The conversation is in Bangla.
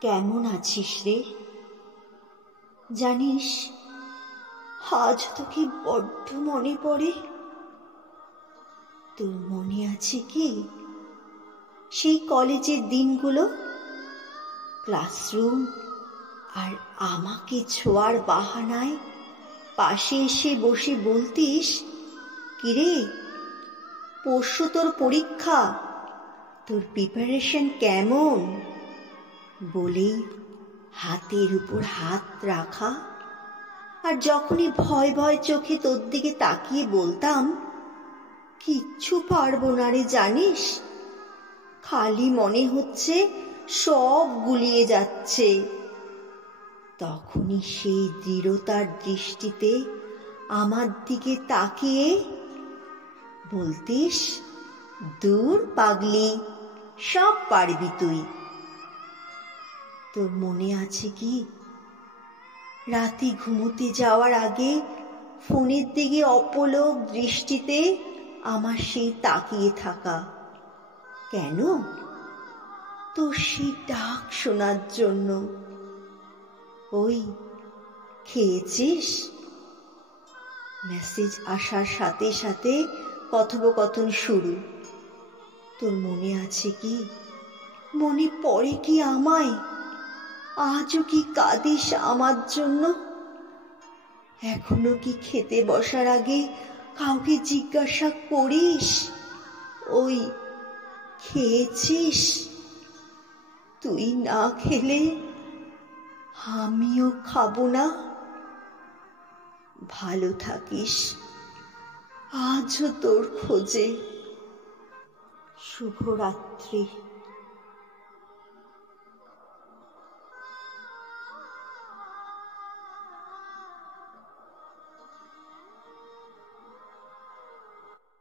কেমন আছিস রে? জানিস, আজ তোকে বড্ড মনে পড়ে। তোর মনে আছে কি সেই কলেজের দিনগুলো? ক্লাসরুম আর আমাকে ছোঁয়ার বাহানায় পাশে এসে বসে বলতিস, কিরে পরশু তোর পরীক্ষা, তোর প্রিপারেশন কেমন? বলেই হাতের উপর হাত রাখা। আর যখনই ভয় ভয় চোখে তোর দিকে তাকিয়ে বলতাম, কিচ্ছু পারবো না রে জানিস, খালি মনে হচ্ছে সব গুলিয়ে যাচ্ছে, তখনই সেই দৃঢ়তার দৃষ্টিতে আমার দিকে তাকিয়ে বলতিস, দূর পাগলি, সব পারবি তুই। তোর মনে আছে কি রাতে ঘুমোতে যাওয়ার আগে ফোনের দিকে অপলক দৃষ্টিতে আমার সেই তাকিয়ে থাকা? কেন? তোর সেই ডাক শোনার জন্য। ওই খেয়েছিস? মেসেজ আসার সাথে সাথে কথোপকথন শুরু। তোর মনে আছে কি, মনে পড়ে কি আমায়? আজও কি কাঁদিস আমার জন্য? এখনো কি খেতে বসার আগে কাউকে জিজ্ঞাসা করিস, ওই খেয়েছিস? তুই না খেলে আমিও খাবো না। ভালো থাকিস, আজও তোর খোঁজে। শুভরাত্রি।